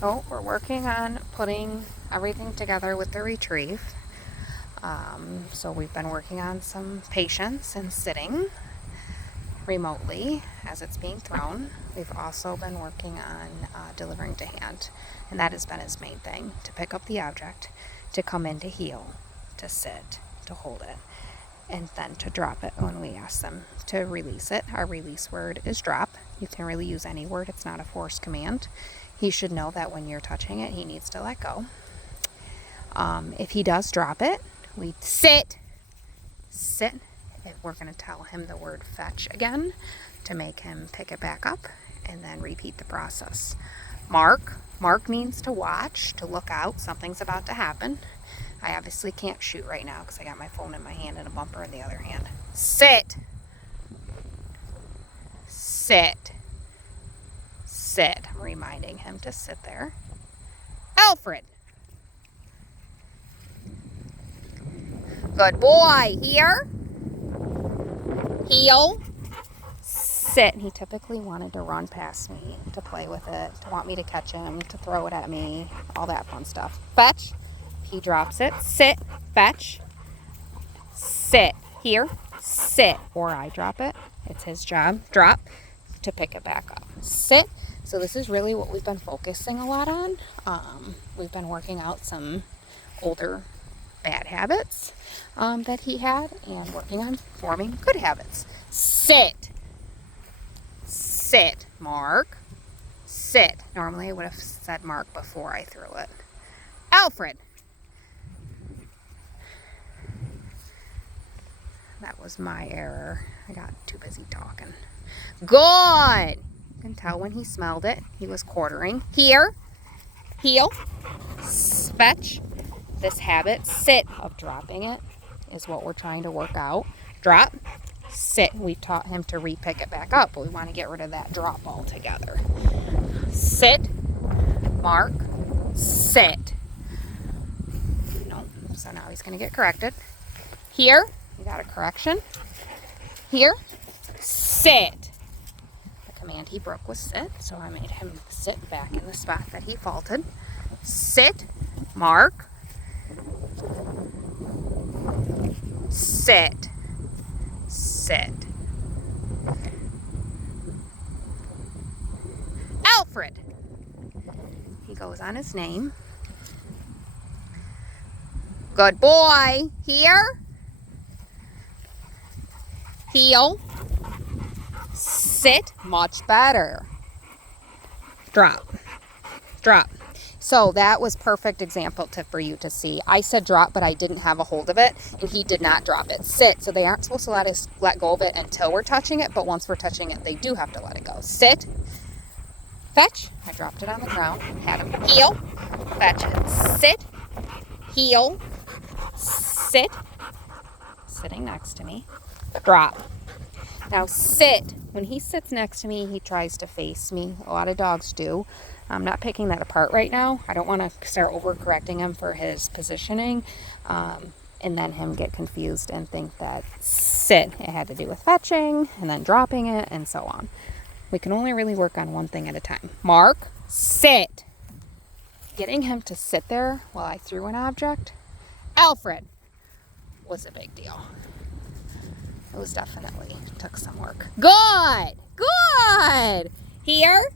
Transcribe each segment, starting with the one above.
So we're working on putting everything together with the retrieve. So we've been working on some patience and sitting remotely as it's being thrown. We've also been working on delivering to hand, and that has been his main thing: to pick up the object, to come in to heel, to sit, to hold it, and then to drop it when we ask them to release it. Our release word is drop. You can really use any word, it's not a forced command. He should know that when you're touching it, he needs to let go. If he does drop it, we sit. We're going to tell him the word fetch again to make him pick it back up, and then repeat the process. Mark means to watch, to look out, something's about to happen. I obviously can't shoot right now because I got my phone in my hand and a bumper in the other hand. Sit. I'm reminding him to sit there. Alfred. Good boy. Here. Heel. Sit. He typically wanted to run past me, to play with it, to want me to catch him, to throw it at me, all that fun stuff. Fetch. He drops it. Sit. Fetch. Sit. Here. Sit. Or I drop it. It's his job. Drop. To pick it back up. Sit. So this is really what we've been focusing a lot on. We've been working out some older bad habits that he had, and working on forming good habits. Sit. Mark. Sit. Normally I would have said Mark before I threw it. Alfred. That was my error. I got too busy talking. Good. You can tell when he smelled it. He was quartering. Here. Heel. Fetch. This habit, sit, of dropping it is what we're trying to work out. Drop. Sit. We've taught him to re-pick it back up, but we want to get rid of that drop altogether. Sit. Mark. Sit. No. So now he's going to get corrected. Here. You got a correction. Here. Sit. The command he broke was sit, so I made him sit back in the spot that he faulted. Sit. Mark. Sit. Alfred. He goes on his name. Good boy. Here. Heel. Sit. Much better. Drop. So that was perfect example for you to see. I said drop, but I didn't have a hold of it, and he did not drop it. Sit. So they aren't supposed to let us let go of it until we're touching it, but once we're touching it, they do have to let it go. Sit. Fetch. I dropped it on the ground. Had him. Heel. Fetch it. Sit. Heel. Sit. Sitting next to me. Drop. Now sit. When he sits next to me, he tries to face me. A lot of dogs do. I'm not picking that apart right now. I don't want to start overcorrecting him for his positioning, and then him get confused and think that sit, it had to do with fetching and then dropping it and so on. We can only really work on one thing at a time. Mark, sit. Getting him to sit there while I threw an object, Alfred, was a big deal. It was definitely took some work. Good. Here,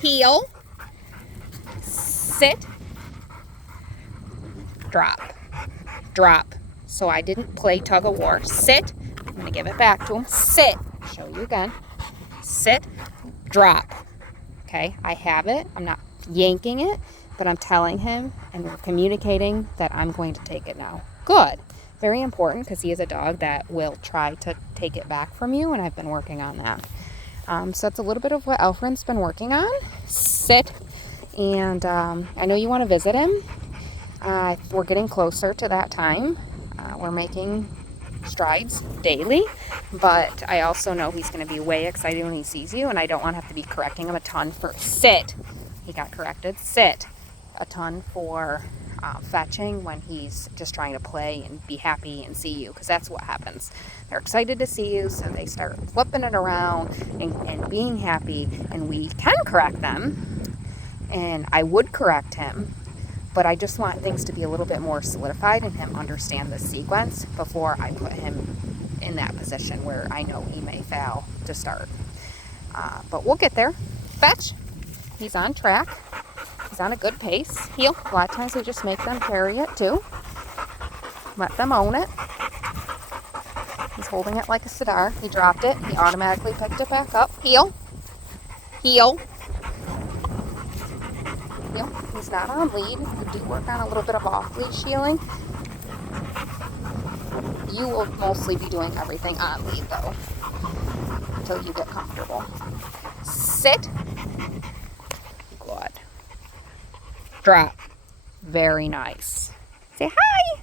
heel, sit, drop. So I didn't play tug of war. Sit. I'm going to give it back to him. Sit. Show you again. Sit, drop. Okay, I have it. I'm not yanking it, but I'm telling him, and we're communicating that I'm going to take it now. Good. Very important, because he is a dog that will try to take it back from you, and I've been working on that. So that's a little bit of what Alfred's been working on. Sit. And I know you want to visit him. We're getting closer to that time. We're making strides daily, but I also know he's going to be way excited when he sees you, and I don't want to have to be correcting him a ton for sit. He got corrected. Sit. A ton for fetching when he's just trying to play and be happy and see you, because that's what happens. They're excited to see you, so they start flipping it around and being happy, and we can correct them. and I would correct him, but I just want things to be a little bit more solidified and him understand the sequence before I put him in that position where I know he may fail to start. But we'll get there. Fetch. He's on track. He's on a good pace. Heel. A lot of times we just make them carry it too. Let them own it. He's holding it like a sitar. He dropped it. He automatically picked it back up. Heel. Heel. Heel. He's not on lead. We do work on a little bit of off-leash heeling. You will mostly be doing everything on lead though, until you get comfortable. Sit. Good. Drop. Very nice. Say hi.